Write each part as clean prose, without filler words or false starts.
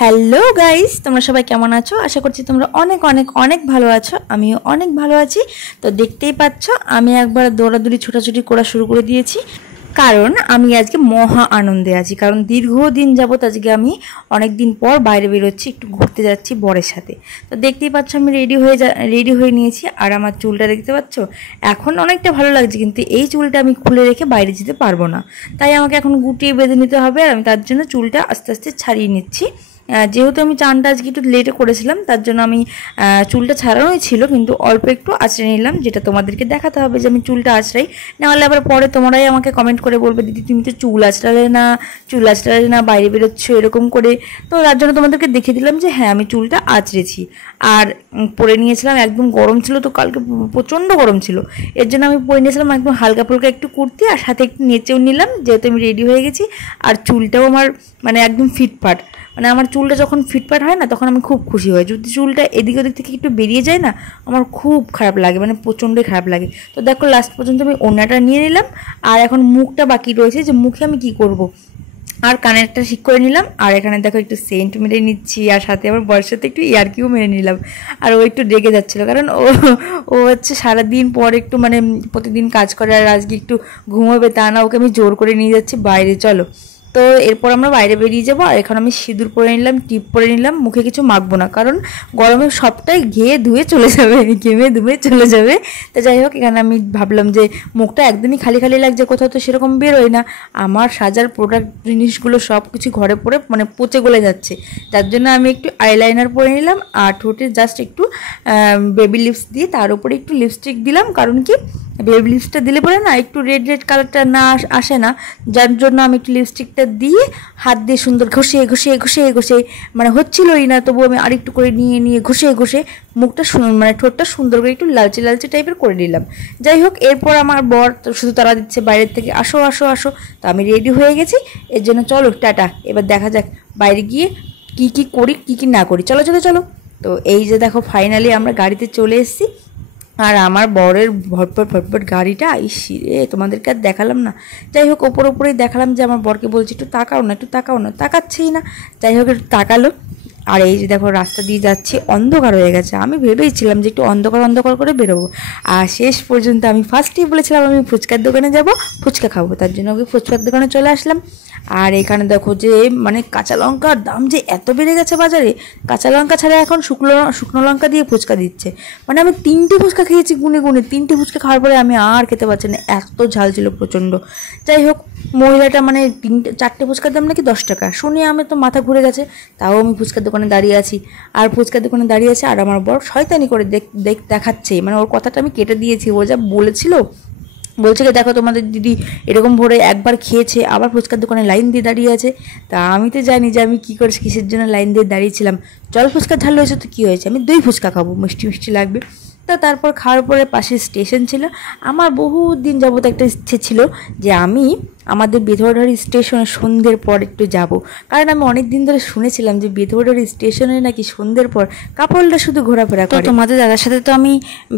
Hello guys, তোমরা সবাই কেমন আছো? আশা করছি তোমরা অনেক অনেক অনেক ভালো আছো। আমিও অনেক ভালো আছি। তো দেখতেই পাচ্ছ আমি একবার দৌড়াদৌড়ি ছোটাছুটি করা শুরু করে দিয়েছি, কারণ আমি আজকে মহা আনন্দে আছি। কারণ দীর্ঘদিন যাবত আজকে আমি অনেক দিন পর বাইরে বেরোচ্ছি, একটু ঘুরতে যাচ্ছি বরের সাথে। তো দেখতেই পাচ্ছ আমি রেডি হয়ে নিয়েছি। আর আমার চুলটা দেখতে পাচ্ছ এখন অনেকটা ভালো লাগছে, কিন্তু এই চুলটা আমি খুলে রেখে বাইরে যেতে পারবো না। তাই আমাকে এখন গুটিয়ে বেঁধে নিতে হবে। আর আমি তার জন্য চুলটা আস্তে আস্তে ছাড়িয়ে নিচ্ছি। যেহেতু আমি চানটা আজকে একটু লেটে করেছিলাম, তার জন্য আমি চুলটা ছাড়ানোই ছিল, কিন্তু অল্প একটু আঁচড়ে নিলাম, যেটা তোমাদেরকে দেখাতে হবে যে আমি চুলটা আঁচড়াই। নাহলে আবার পরে তোমরাই আমাকে কমেন্ট করে বলবে, দিদি তুমি তো চুল আঁচড়ালে না বাইরে বেরোচ্ছ এরকম করে। তো তার জন্য তোমাদেরকে দেখিয়ে দিলাম যে হ্যাঁ আমি চুলটা আঁচড়েছি। আর পরে নিয়েছিলাম, একদম গরম ছিল, তো কালকে প্রচণ্ড গরম ছিল, এর জন্য আমি পরে নিয়েছিলাম একদম হালকা ফুলকা একটু কুর্তি, আর সাথে একটু নেচেও নিলাম, যেহেতু আমি রেডি হয়ে গেছি। আর চুলটাও আমার মানে একদম ফিটফাট। মানে আমার চুলটা যখন ফিটফাট হয় না, তখন আমি খুব খুশি হই। যদি চুলটা এদিক ওদিক থেকে একটু বেরিয়ে যায় না, আমার খুব খারাপ লাগে, মানে প্রচণ্ডই খারাপ লাগে। তো দেখো লাস্ট পর্যন্ত আমি ওড়নাটা নিয়ে নিলাম। আর এখন মুখটা বাকি রয়েছে, যে মুখে আমি কি করব। আর কানেরটা ঠিক করে নিলাম। আর এখানে দেখো একটু সেন্ট মেরে নিচ্ছি, আর সাথে আমার বরের সাথে একটু ইয়ারকিও মেরে নিলাম। আর ও একটু রেগে যাচ্ছিলো, কারণ ও হচ্ছে সারাদিন পর একটু মানে প্রতিদিন কাজ করে, আর আজকে একটু ঘুমোবে, তা না ওকে আমি জোর করে নিয়ে যাচ্ছি বাইরে, চলো। তো এরপর আমরা বাইরে বেরিয়ে যাবো। আর এখন আমি সিঁদুর পরে নিলাম, টিপ পরে নিলাম, মুখে কিছু মাখবো না, কারণ গরমে সবটাই ঘেমে ধুয়ে চলে যাবে। তো যাই হোক, এখানে আমি ভাবলাম যে মুখটা একদমই খালি খালি লাগছে, কোথাও তো সেরকম বেরোয় না। আমার সাজার প্রোডাক্ট জিনিসগুলো সব কিছু ঘরে পরে মানে পচে গলে যাচ্ছে। তার জন্য আমি একটু আইলাইনার পরে নিলাম, আর ঠোঁটে জাস্ট একটু বেবি লিপস দিয়ে তার উপরে একটু লিপস্টিক দিলাম। কারণ কি, বেবি লিপসটা দিলে পরে না একটু রেড রেড কালারটা না আসে না, যার জন্য আমি একটু লিপস্টিকটা দিয়ে হাত দিয়ে সুন্দর ঘষে মানে হচ্ছিলই না, তবু আমি আরেকটু করে নিয়ে ঘষে মুখটা মানে ঠোঁটটা সুন্দর করে একটু লালচে লালচে টাইপের করে নিলাম। যাই হোক, এরপর আমার বর শুধু তারা দিচ্ছে বাইরের থেকে, আসো আসো আসো। তো আমি রেডি হয়ে গেছি, এর জন্য চলো টাটা। এবার দেখা যাক বাইরে গিয়ে কি করি কি না করি, চলো চলো চলো। তো এই যে দেখো ফাইনালি আমরা গাড়িতে চলে এসেছি। আর আমার বরের ভটভট গাড়িটা, ইসিরে তোমাদেরকে আর দেখালাম না। যাই হোক, ওপরেই দেখালাম যে আমার বরকে বলছি একটু তাকাও না, তাকাচ্ছেই না। যাই হোক একটু তাকালো। আর এই যে দেখো রাস্তা দিয়ে যাচ্ছি, অন্ধকার হয়ে গেছে। আমি ভেবেইছিলাম যে একটু অন্ধকার করে বেরোবো। আর শেষ পর্যন্ত আমি ফার্স্টেই বলেছিলাম আমি ফুচকার দোকানে যাব, ফুচকা খাবো, তার জন্য ওকে ফুচকার দোকানে চলে আসলাম। আর এখানে দেখো যে মানে কাঁচা লঙ্কার দাম যে এত বেড়ে গেছে বাজারে, কাঁচা লঙ্কা ছাড়া এখন শুকনো লঙ্কা দিয়ে ফুচকা দিচ্ছে। মানে আমি 3টে ফুচকা খেয়েছি গুনে 3টে ফুচকা খাওয়ার পরে আমি আর খেতে পারছি না, এত ঝাল ছিল প্রচণ্ড। যাই হোক, মহিলাটা মানে 4টে ফুচকার দাম নাকি 10 টাকা শুনে আমি তো মাথা ঘুরে গেছে। তাও আমি ফুচকার দোকানে দাঁড়িয়ে আছি, আর আমার বর শয়তানি করে দেখাচ্ছে, মানে ওর কথাটা আমি কেটে দিয়েছি। ও যা বলেছিল, বলছে কি দেখো তোমাদের দিদি এরকম ভোরে একবার খেয়েছে, আবার ফুচকার দোকানে লাইন দিয়ে দাঁড়িয়ে আছে। তা আমি তো জানি যে আমি কী করে কিসের জন্য লাইন দিয়ে দাঁড়িয়েছিলাম। জল ফুচকা ঝাল হয়েছে তো কী হয়েছে, আমি দই ফুচকা খাবো, মিষ্টি লাগবে। তো তারপর খাওয়ার পরে পাশে স্টেশন ছিল। আমার বহু দিন যাবত একটা ইচ্ছে ছিল যে আমি আমাদের বেথুয়াডারি স্টেশনে সন্ধ্যের পর একটু যাব, কারণ আমি অনেক দিন ধরে শুনেছিলাম যে বেথুয়াডারি স্টেশনে নাকি সন্ধ্যের পর কাপলরা শুধু ঘোরাফেরা করে। তো তোমাদের দাদার সাথে তো আমি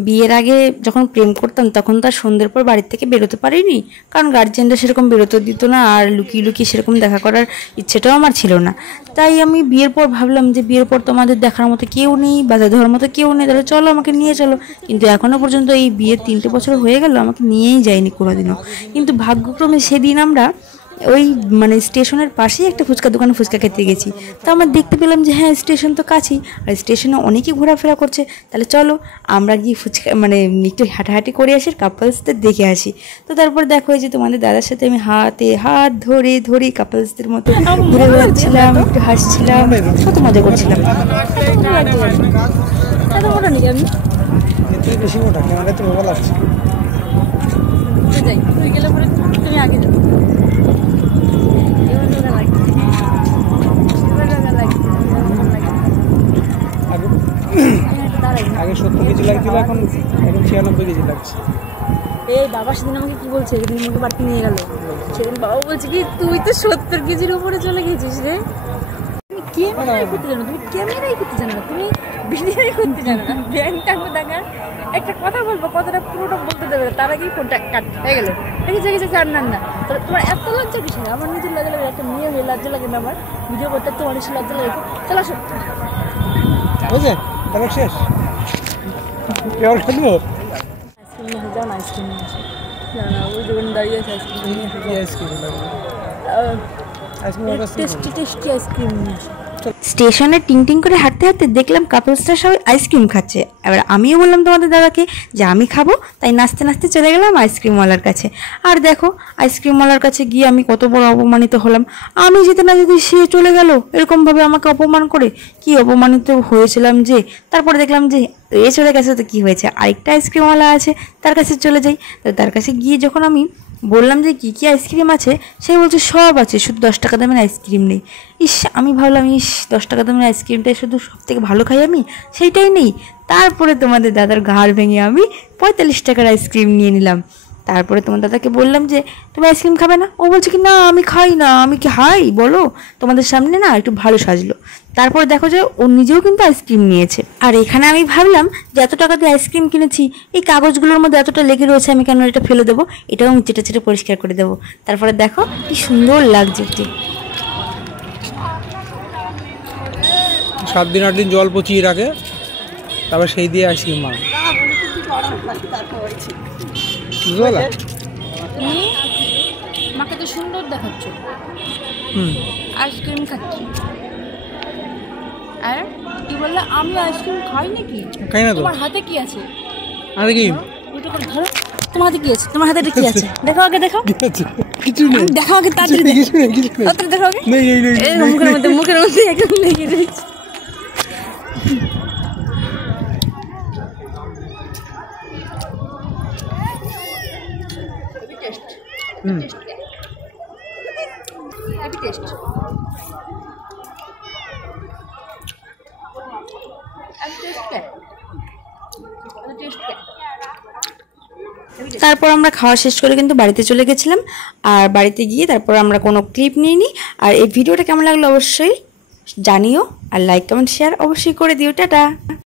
বিয়ের আগে যখন প্রেম করতাম, তখন তার সন্ধ্যের পর বাড়ির থেকে বেরোতে পারিনি, কারণ গার্জেনরা সেরকম বেরোতে দিত না, আর লুকিয়ে সেরকম দেখা করার ইচ্ছেটাও আমার ছিল না। তাই আমি বিয়ের পর ভাবলাম যে বিয়ের পর তো আমাদের দেখার মতো কেউ নেই, বাধা দেওয়ার মতো কেউ নেই, তাহলে চলো আমাকে নিয়ে চলো। কিন্তু এখনও পর্যন্ত এই বিয়ের 3টে বছর হয়ে গেল, আমাকে নিয়েই যায়নি কোনোদিনও। কিন্তু ভাগ্যক্রমে সেদিন আমরা ওই মানে স্টেশনের পাশেই একটা ফুচকা দোকানে ফুচকা খেতে গেছি। তো আমরা দেখতে পেলাম যে হ্যাঁ স্টেশন তো কাছেই, আর স্টেশনে অনেকেই ঘোরাফেরা করছে, তাহলে চলো আমরা গিয়ে ফুচকা মানে একটু হাঁটাহাঁটি করে আসি, কাপলসদের দেখে আসি। তো তারপর দেখো যে তোমাদের দাদার সাথে আমি হাতে হাত ধরে কাপলসদের মতো ঘুরে বেড়াচ্ছিলাম, একটু হাসছিলাম, কত মজা করছিলাম। আগে 70 কেজি লাগছিল, এখন 96 কেজি লাগছে। এই বাবা সেদিন আমাকে কি বলছে, সেদিন আমাকে বাড়তি নিয়ে গেল, সেদিন বাবা বলছে কি তুই তো 70 কেজির উপরে চলে গেছিস রে। ক্যামেরাই করতে জানো তুমি, ক্যামেরাই করতে জানো না তুমি, ভিডিওই করতে জানো না, ব্যাংক টাকা টাকা একটা কথা বলবো, কথাটা পুরোটা বলতে দেবে না, তার আগেই ফোনটা কাট হয়ে গেল। ঠিক আছে না তোমার এত লজ্জা কিছু না, আমার নিজের লাগে একটা মেয়ে হয়ে লজ্জা লাগে না আমার ভিডিও করতে, তোমার এসে লজ্জা লাগে। চলো আসো বুঝলে তাহলে শেষ কেমন খেলো আইসক্রিম নিয়ে যাও না, আইসক্রিম নিয়ে আসো না ওই দোকানে দাঁড়িয়ে আছে আইসক্রিম নিয়ে টেস্টি টেস্টি আইসক্রিম নিয়ে আসো। স্টেশনে টিং করে হাঁটতে হাঁটতে দেখলাম কাপলসরা সবাই আইসক্রিম খাচ্ছে। এবার আমিও বললাম তোমাদের দাদাকে যে আমি খাবো, তাই নাচতে নাচতে চলে গেলাম আইসক্রিমওয়ালার কাছে। আর দেখো আইসক্রিমওয়ালার কাছে গিয়ে আমি কত বড় অপমানিত হলাম। আমি যেতে না যদি সে চলে গেল এরকমভাবে আমাকে অপমান করে, কি অপমানিত হয়েছিলাম যে। তারপরে দেখলাম যে এ চলে গেছে, তো কী হয়েছে, আরেকটা আইসক্রিমওয়ালা আছে তার কাছে চলে যাই। তো তার কাছে গিয়ে যখন আমি বললাম যে কী কী আইসক্রিম আছে, সে বলছে সব আছে, শুধু 10 টাকা দামের আইসক্রিম নেই। আমি ভাবলাম 10 টাকা দামের আইসক্রিমটাই শুধু সব থেকে ভালো খাই আমি, সেইটাই নেই। তারপরে তোমাদের দাদার ঘাড় ভেঙে আমি 45 টাকার আইসক্রিম নিয়ে নিলাম। তারপরে তোমার দাদাকে বললাম যে তুমি আইসক্রিম খাবে না? ও বলছে কি না আমি খাই না, আমি কি খাই বলো, তোমাদের সামনে না একটু ভালো সাজলো। তারপরে দেখো যে ও নিজেও কিন্তু আইসক্রিম নিয়েছে। আর এখানে আমি ভাবলাম যে এত টাকা দিয়ে আইসক্রিম কিনেছি, এই কাগজগুলোর মধ্যে এতটা লেগে রয়েছে, আমি কেন এটা ফেলে দেবো, এটাও আমি চেটে চেটে পরিষ্কার করে দেবো। তারপরে দেখো কি সুন্দর লাগছে। 7 দিন 8 দিন জল পচিয়ে রাখে, তারপর সেই দিয়ে আইসক্রিম বানায়। তুমি আমাকে তো সুন্দর দেখাচ্ছ, আইসক্রিম খাচ্ছি, আর কি বললে আমি আইসক্রিম খাই নাকি? খাই না তো। তোমার হাতে কি আছে? আর কি ধরো, তোমার হাতে কি আছে? তোমার হাতে কি আছে? দেখো আগে, দেখো কিছু নেই, দেখো আগে, তাড়াতাড়ি দেখো আগে। মুখের মধ্যে একদম লেগে রয়েছে। তারপর আমরা খাওয়া শেষ করে কিন্তু বাড়িতে চলে গেছিলাম। আর বাড়িতে গিয়ে তারপর আমরা কোনো ক্লিপ নিইনি। আর এই ভিডিওটা কেমন লাগলো অবশ্যই জানিও, আর লাইক কমেন্ট শেয়ার অবশ্যই করে দিও। টাটা।